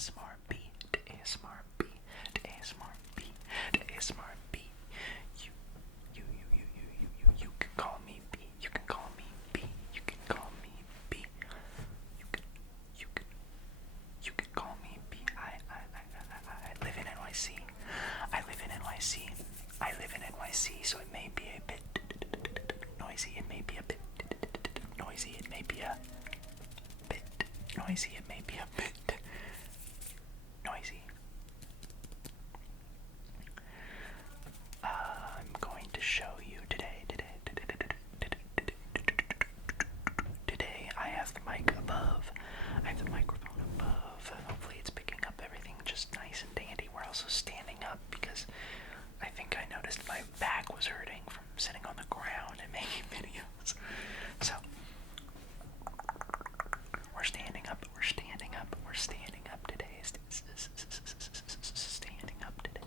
ASMR ASMR ASMR ASMR. You can call me B. You can call me B. You can call me B. You can call me B. I live in NYC. I live in NYC. I live in NYC, so it may be a bit noisy. It may be a bit noisy. It may be a bit noisy. It may be a bit noisy. I'm going to show you today. Today I have the mic above. I have the microphone above. Hopefully it's picking up everything just nice and dandy. We're also standing up because I think I noticed my back was hurting from sitting on the ground and making videos. So we're standing up. We're standing up. We're standing up today. Standing up today.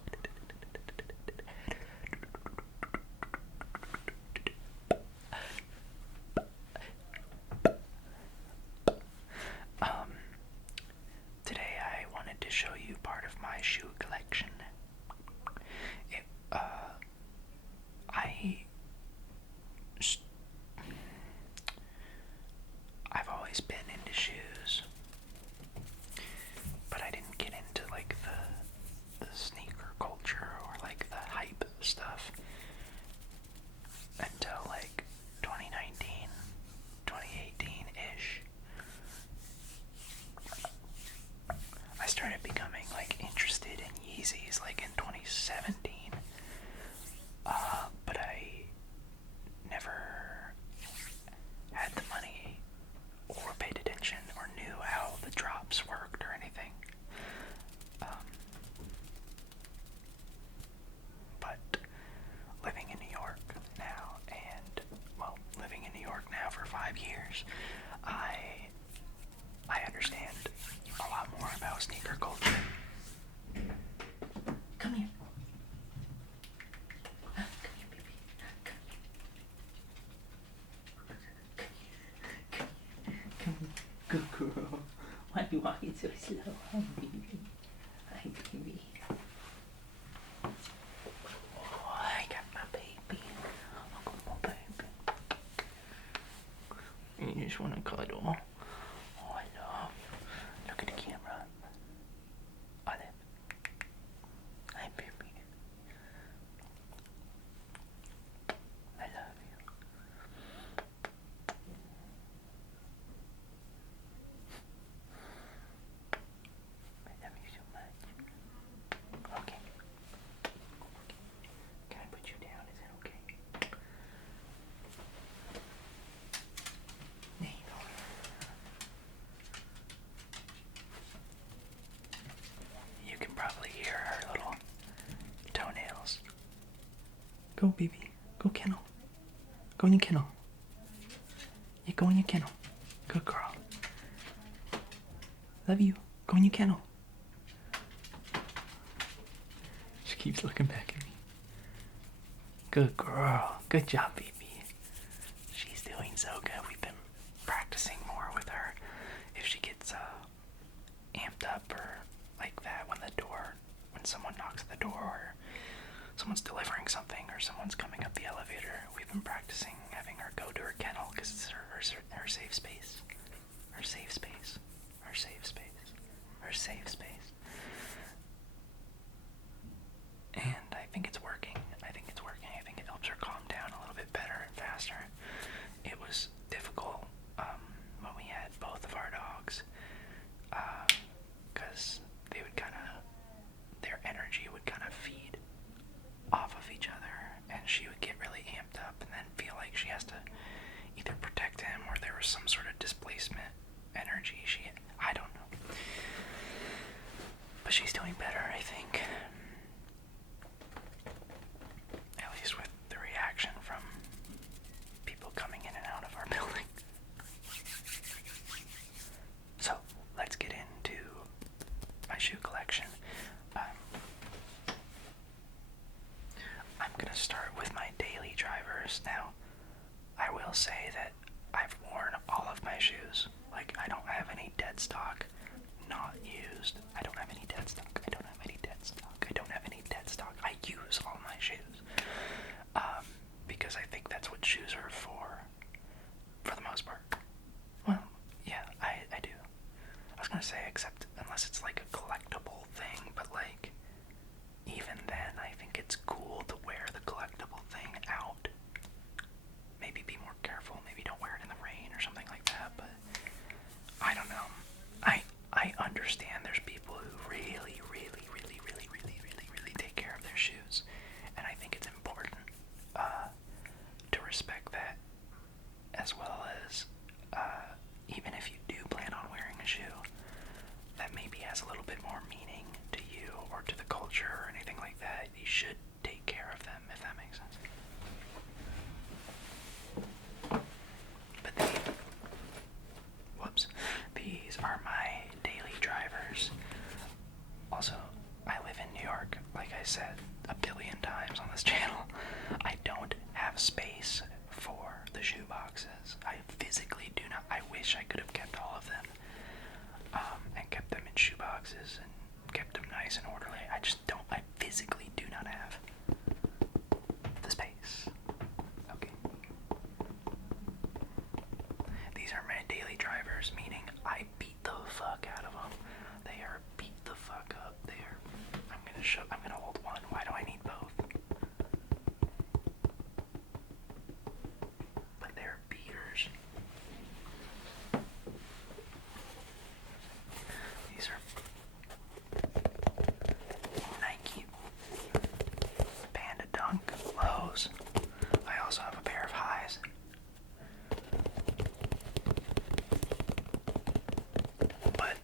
Today I wanted to show you part of my shoe collection. I've always been into shoes, but I didn't get into like the sneaker culture or like the hype stuff until like 2019, 2018-ish. I started becoming like interested in Yeezys like in 2017, but I never had the money or paid attention or knew how the drops worked or anything. But living in New York now, living in New York now for 5 years, I understand a lot more about sneaker culture. Come here. Come here, baby. Come here. Good girl. Why are you walking so slow? Hi, baby. Hi, baby. Oh, I got my baby. I got my baby. You just want to cuddle. Oh, I love you. Look at the camera. Olive. Hi, baby. I love you. I love you so much. Okay. Can I put you down? Is that okay? There you go. You can probably hear her little toenails. Go, baby. Go kennel. Go in your kennel. Yeah, go in your kennel. Good girl. Love you. Go in your kennel. She keeps looking back at me. Good girl. Good job, baby. She's doing so good. We've been practicing more with her. If she gets amped up or like that when someone knocks at the door or someone's delivering something or someone's coming up the elevator, we've been practicing having her go to her kennel because it's her safe space. Her safe space. Her safe space. Her safe space. And I think it's working. I think it helps her calm down a little bit better and faster. It was difficult when we had both of our dogs because their energy would kind of feed off of each other, and she would get really amped up and then feel like she has to either protect him or there was some sort of displacement energy. I don't know. But she's doing better, I think. At least with the reaction from people coming in and out of our building. So, let's get into my shoe collection. I'm gonna start with my daily drivers. Now, I will say that I've worn all of my shoes. Like, I don't have any dead stock, not used used. I don't have any dead stock. I don't have any dead stock. I don't have any dead stock. I use all my shoes. Because I think that's what shoes are for the most part. Well, yeah, I do. I was gonna say, except unless it's like a collectible thing, but like, even then, I think it's cool to wear the collectible thing out. Maybe be more careful, maybe don't wear it in the rain or something like that, but I don't know. I understand there's people who really take care of their shoes, and I think it's important to respect that, as well as even if you do plan on wearing a shoe that maybe has a little bit more meaning to you or to the culture or anything like that, you should take care of them, if that makes sense. But these are my daily drivers. Also, I live in New York, like I said a billion times on this channel. I don't have space for the shoe boxes. I physically do not. I wish I could have kept all of them and kept them in shoe boxes and kept them nice and orderly. I just don't. I physically do not have the space. Okay. These are my daily drivers, meaning I beat the fuck out of them. They are beat the fuck up. They are. I'm gonna hold one. Why do I need both? But they're beaters. These are Nike Panda Dunk lows. I also have a pair of highs. But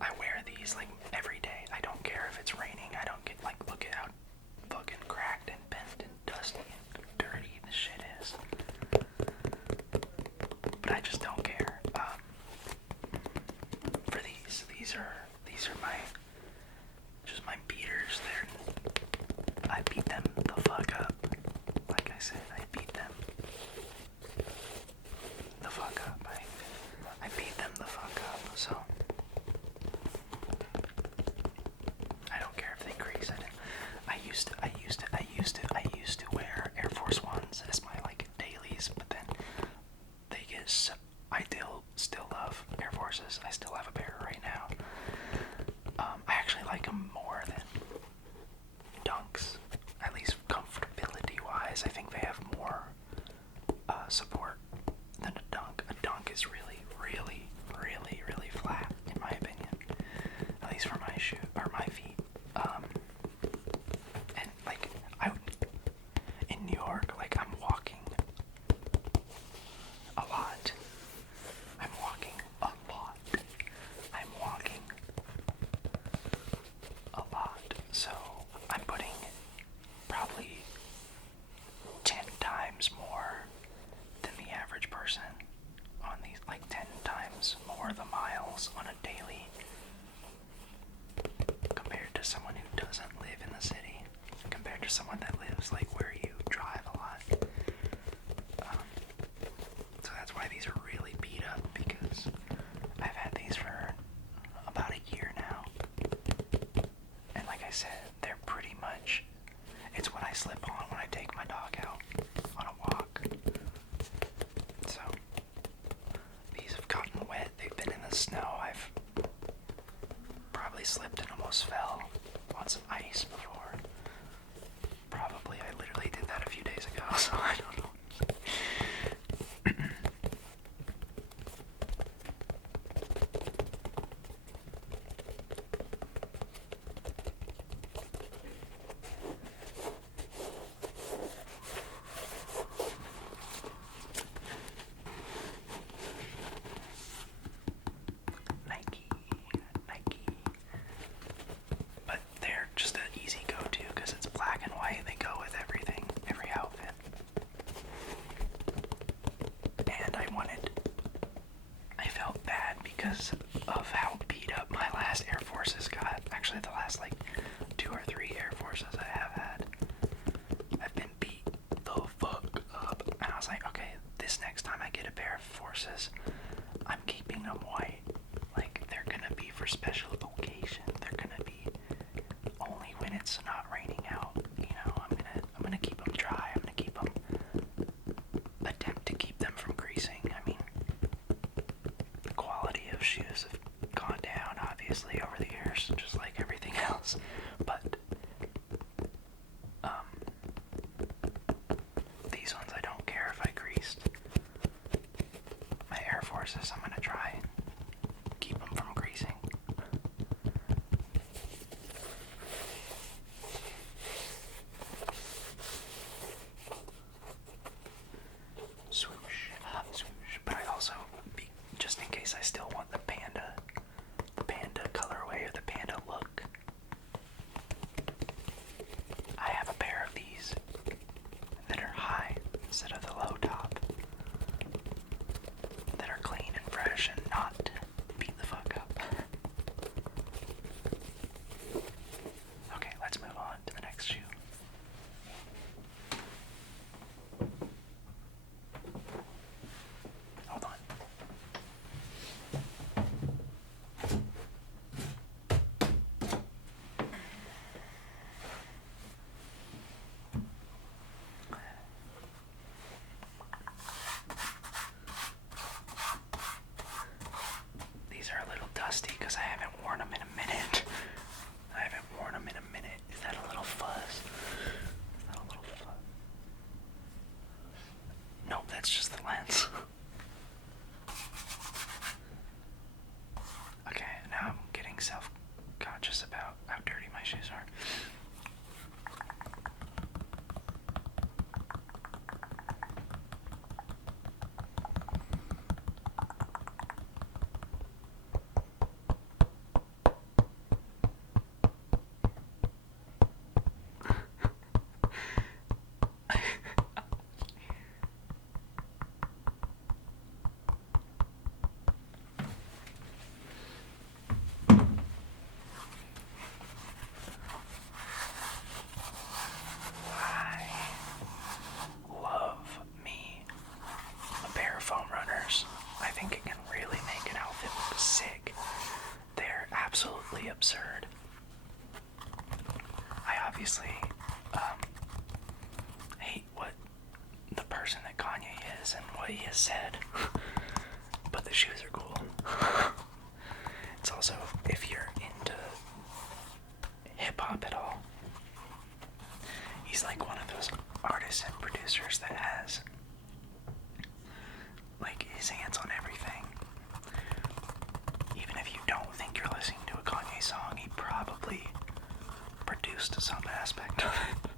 I wear these like every day. I don't care if it's raining. I don't get like, look at how fucking cracked and bent and dusty and dirty this shit is. But I just don't care. For these are my beaters. I beat them the fuck up. Like I said, I beat them the fuck up. I beat them the fuck up. So I don't care if they crease. I used to wear Air Force Ones as my like dailies, but then they get so, I still love Air Forces. I still have a pair right now. I actually like them more than Dunks, at least comfortability wise. I think they have more support than a Dunk. A Dunk is really flat, in my opinion, at least for my shoe or my feet. And like in New York, like I'm walking a lot. I'm walking a lot. So I'm putting probably 10 times more than the average person on these, like 10 times more the miles on a daily compared to someone who doesn't live in the city, compared to someone that lives like where you drive a lot. So that's why these are really beat up, because I've had these for about a year now. And like I said, they're pretty much, it's what I slip on when I take my dog out on a walk. So these have gotten wet. They've been in the snow. I've probably slipped and almost fell on some ice before. Probably. I literally did that a few days ago, so I don't know. Nike. But they're just an easy go-to because it's black and white. They go with everything, every outfit. And I felt bad because of how beat up my last Air Forces got. Actually, the last like 2 or 3 Air Forces I have had, I've been beat the fuck up. And I was like, okay, this next time I get a pair of Forces, I'm keeping them white. Like, they're gonna be special occasion. They're gonna be only when it's not raining out. You know, I'm gonna keep them dry. I'm gonna keep them, attempt to keep them from creasing. I mean, the quality of shoes have gone down obviously over the years, just like everything else. But these ones I don't care if I creased. My Air Forces, I'm gonna try and keep them from creasing. Swoosh, swoosh. But I also, just in case I still want the panda colorway or the panda look, I have a pair of these that are high instead of the low top, that are clean and fresh and not beat the fuck up. Okay, let's move on to the next shoe. Hold on. These are a little dusty because I haven't worn them in a minute. Is that a little fuzz? Nope, that's just the lens. Okay, now I'm getting self-conscious about how dirty my shoes are. I think it can really make an outfit look sick. They're absolutely absurd. I obviously hate what the person that Kanye is and what he has said, but the shoes are cool. It's also, if you're into hip-hop at all, he's like one of those artists and producers that has like his hands on everything. Even if you don't think you're listening to a Kanye song, he probably produced some aspect of it.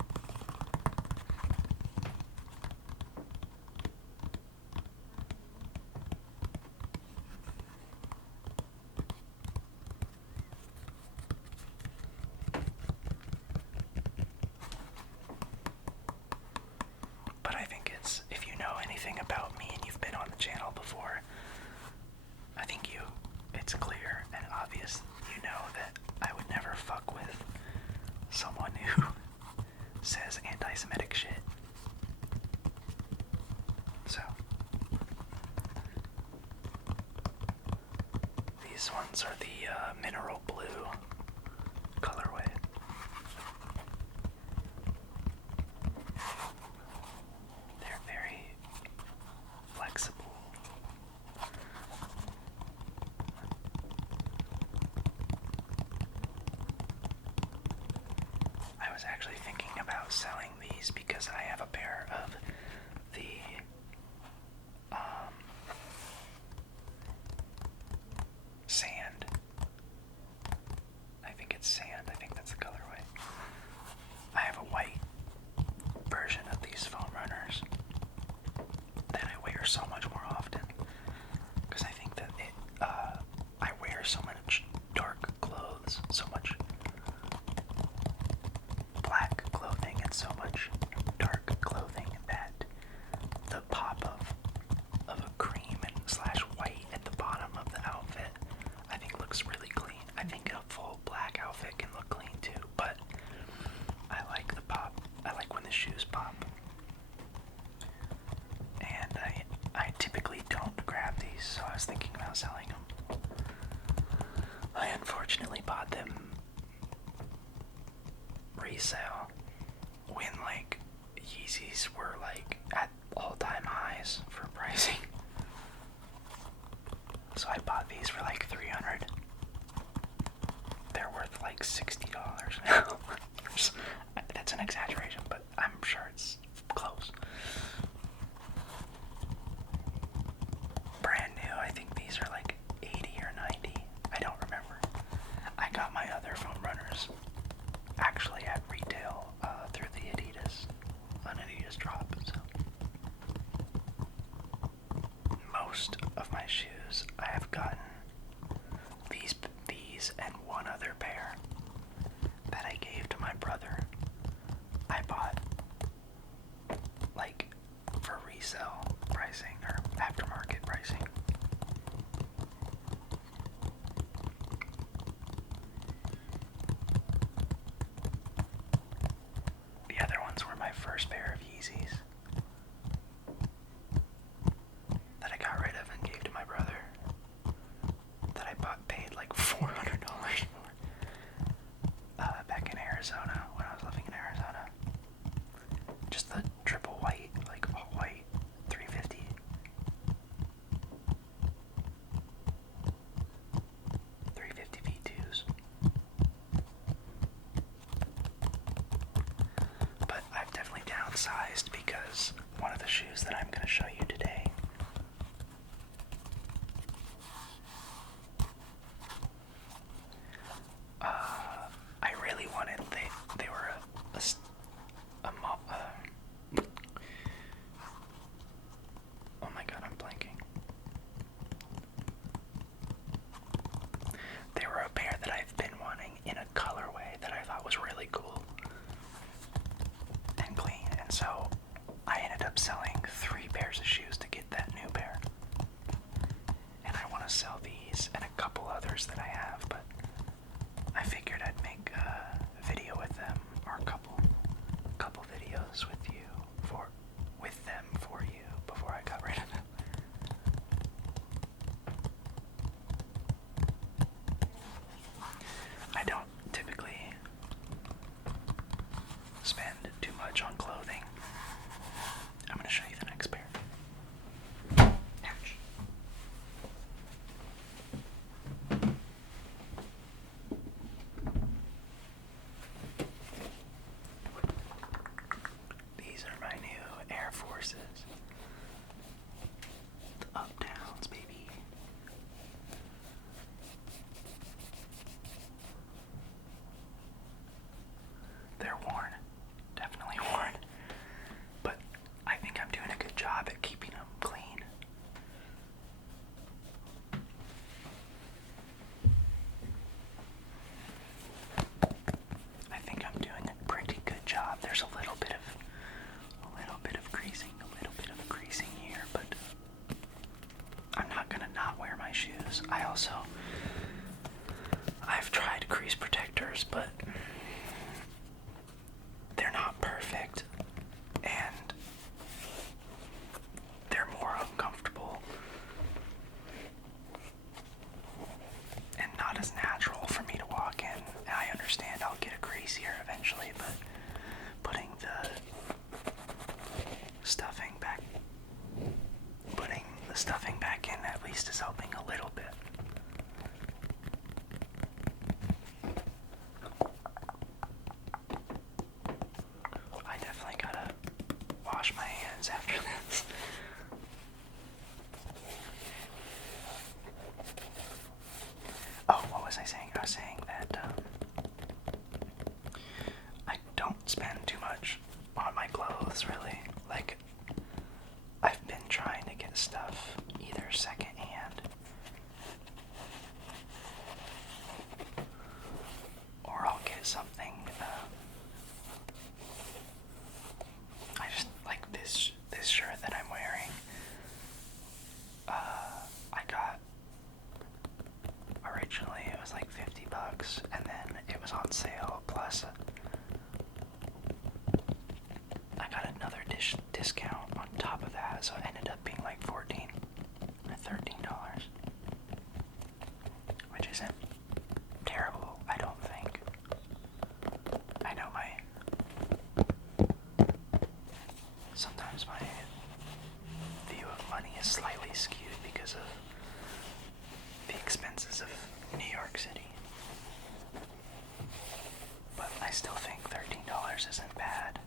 But I think if you know anything about me and you've been on the channel before, I think it's clear and obvious, you know, that I would never fuck with someone who says anti-Semitic shit. So, these ones are the mineral blue colorway. They're very flexible. I was actually thinking about selling these because I have a pair of the sand. I think it's sand. I think that's the colorway. I have a white version of these foam runners that I wear so much more often because I think that I wear so much dark clothes, so much black clothing and so much dark clothing that the pop of a cream and slash white at the bottom of the outfit I think looks really clean. I think a full black outfit can look clean too, but I like the pop. I like when the shoes pop. And I typically don't grab these, so I was thinking about selling them. I resale when like Yeezys were like at all-time highs for pricing. So I bought these for like $300. They're worth like $60 now. That's an exaggeration, but I'm sure it's close. Brand new, I think these are like 80 or 90. I don't remember. I got my other foam runners actually at retail through the Adidas, an Adidas drop. So most of my shoes I have gotten these and one other pair that I gave to my brother. I bought like for resale pricing or aftermarket pricing. The other ones were my first pair of Yeezys that I got rid of and gave to my brother, that I paid like $400 for back in Arizona when I was living in Arizona. Just the triple white, like all white, 350. V2s. But I've definitely downsized because one of the shoes that I'm going to show you today I really wanted, they were oh my god, I'm blanking. They were a pair that I've been wanting in a colorway that I thought was really cool and clean, and so I ended up selling 3 pairs of shoes to get that new pair. And I want to sell these and a couple others that I have, but I figured I'd make a video with them, or a couple videos with them for you before I got rid of them. I don't typically spend too much on clothing. I'm going to show you the next pair. Ouch. These are my new Air Forces. The up-downs, baby. They're worn. Definitely worn. But I think I'm doing a good job at keeping them clean. I think I'm doing a pretty good job. There's a little bit of creasing here, but I'm not gonna not wear my shoes. I've tried crease protectors, but they're not perfect, and they're more uncomfortable and not as natural for me to walk in. And I understand I'll get a crease here eventually, but putting the stuffing back in at least is helping a little bit. I definitely gotta wash my hands after this. Oh, what was I saying? I was saying that I don't spend too much on my clothes, really. Like, I've been trying to get stuff either secondhand is slightly skewed because of the expenses of New York City. But I still think $13 isn't bad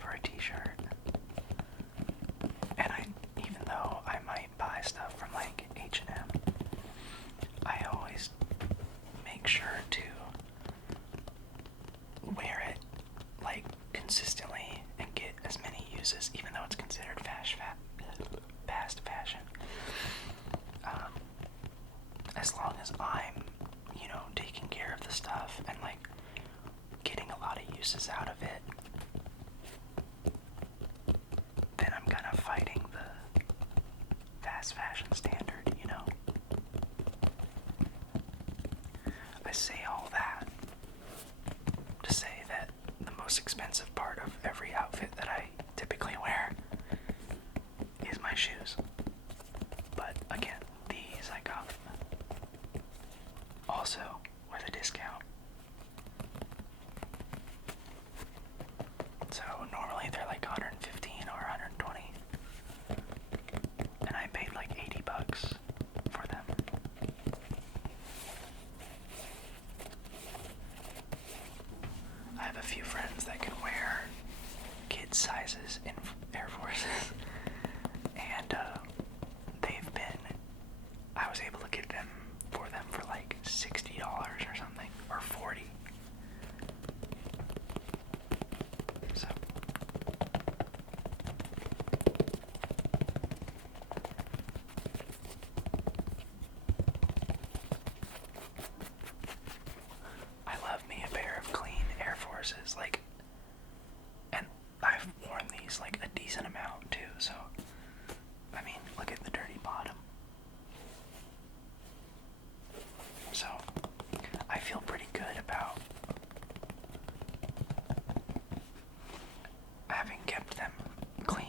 for a t-shirt. And even though I might buy stuff from like H&M, I always make sure to wear it like consistently and get as many uses, even though it's considered fast fashion. As long as I'm, taking care of the stuff and like getting a lot of uses out of it, then I'm kind of fighting the fast fashion standard, I say all that to say that the most expensive part of every outfit that I typically wear is my shoes. But again, these I got also with a discount. So normally they're like 115 or 120, and I paid like $80 for them. I have a few friends that can wear kids sizes in Air Forces, and I was able to get them for like $60 or something, or $40. So I love me a pair of clean Air Forces, and I've worn these like a decent amount too, so I mean, look at the dirty bottom. So I feel pretty good about having kept them clean.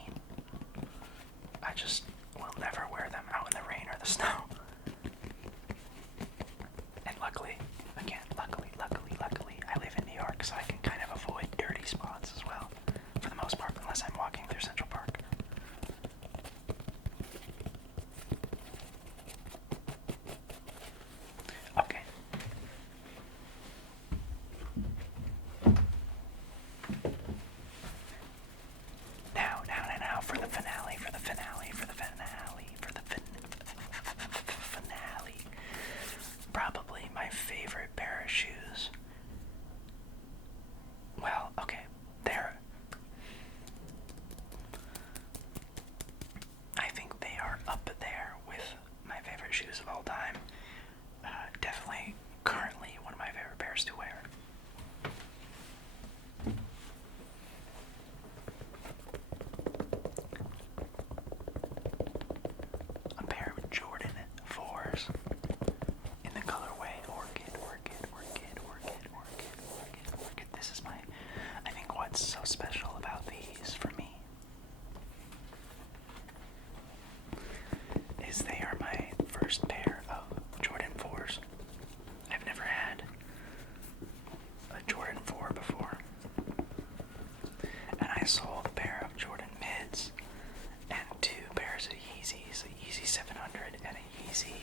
I just will never wear them out in the rain or the snow. And luckily, I live in New York, so I can kind of avoid dirty spots as well, for the most part, unless I'm walking through Central Park. Okay. Now, for the finale, Probably my favorite pair of shoes. Well, okay, I think they are up there with my favorite shoes of all time. Definitely, currently, one of my favorite pairs to wear. A pair of Jordan 4s in the colorway Orchid. This is I think what's so special about these for me is they are my first pair of Jordan 4s. I've never had a Jordan 4 before. And I sold a pair of Jordan mids and 2 pairs of Yeezys, a Yeezy 700 and a Yeezy.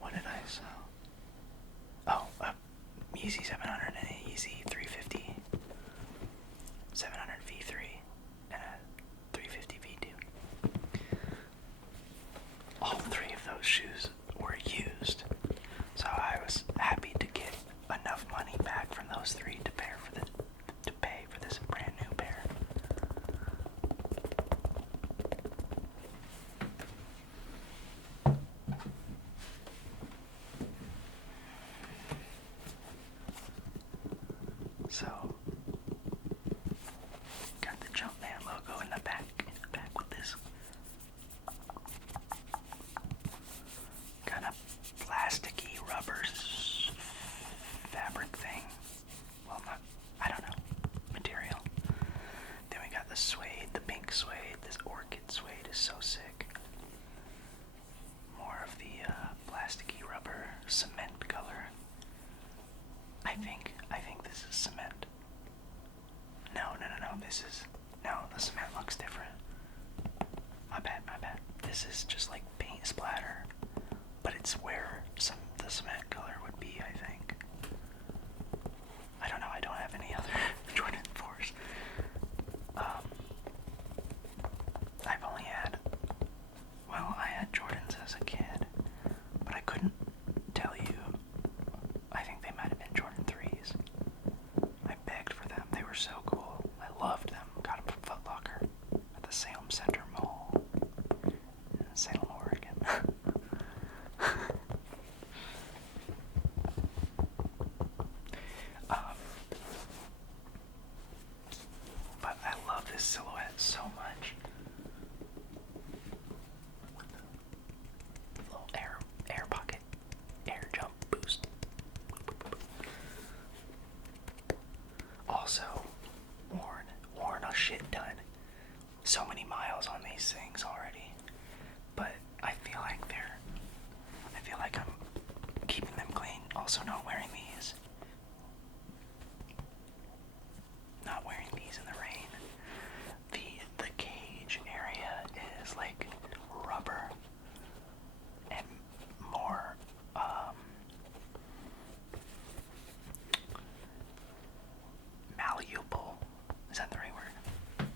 What did I sell? Oh, a Yeezy 700 and a Yeezy 350. 700 V3 and a 350 V2. All 3 of those shoes were used, so I was happy to get enough money back from those 3 to pay for this brand new pair. So, got the Jumpman logo in the back with this kind of plasticky rubber fabric thing. Well, I don't know, material. Then we got the suede, the pink suede. This Orchid suede is so sick. More of the plasticky rubber cement color. I think this is cement. this is, no, the cement looks different. My bad, my bad. This is just like paint splatter, but it's where the cement color would be, I think. I don't know, I don't have any other Jordan 4s. I've only had, well, I had Jordans as a kid, but I couldn't tell you. I think they might have been Jordan 3s. I begged for them. They were so cool. I loved them. Got them from Foot Locker at the Salem Center Mall in Salem, Oregon. But I love this silhouette so much. Little air pocket, air jump boost. Also, worn a shit ton. So many miles on these things already. But I feel like I'm keeping them clean. Also not wearing these. Not wearing these in the rain. The cage area is like rubber and more malleable. Is that the right word?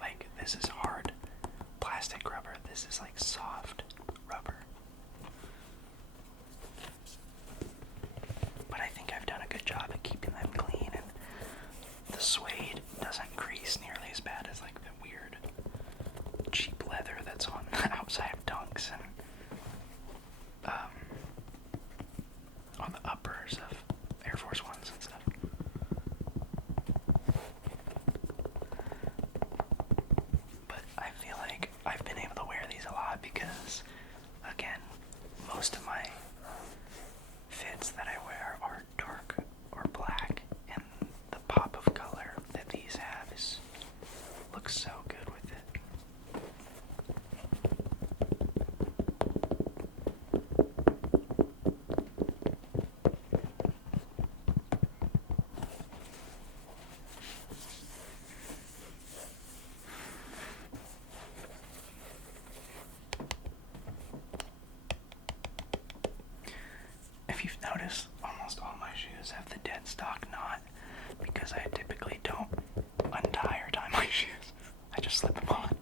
Like, this is hard plastic rubber. This is like soft rubber. But I think I've done a good job at keeping them clean, and the suede doesn't crease nearly as bad as like the weird cheap leather that's on the outside of Dunks and on the uppers of Air Force Ones and stuff. But I feel like I've been able to wear these a lot because, again, most of my fits that I wear are dark or black, and the pop of color that these have looks so good with it. If you've noticed, almost all my shoes have the dead stock knot because I typically don't untie or tie my shoes. I just slip them on.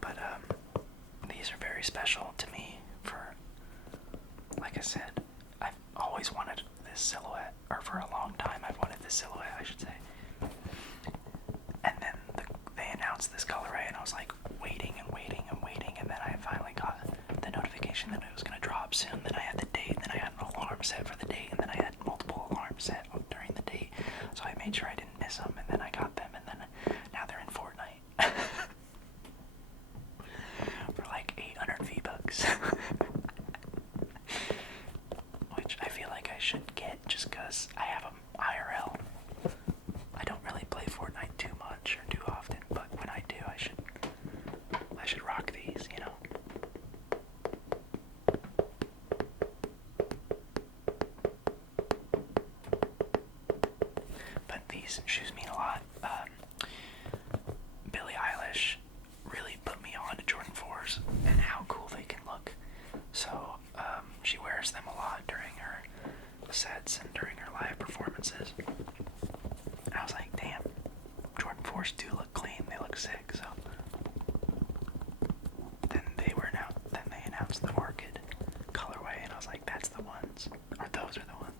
But these are very special to me for, like I said, I've always wanted this silhouette, or for a long time I've wanted this silhouette, I should say. And then they announced this colorway, and I was like waiting and waiting and waiting, and then I finally got the notification that it was going to drop soon. Then I had the date, and then I had an alarm set for the date, and then I had multiple alarms set during the date, so I made sure I didn't miss them, and then I got them, and then now they're in Fortnite. For like 800 V-Bucks. Which I feel like I should get just because I have them IRL. I don't really play Fortnite too much or too often, but when I do, I should rock these, you know? But these shoes mean a lot. Billie Eilish really put me on to Jordan 4s and how cool they can look. So she wears them a lot during her sets and during her live performances. And I was like, damn, Jordan 4s do look clean. They look sick. So then they announced the Orchid colorway, and I was like, that's the ones, or those are the ones.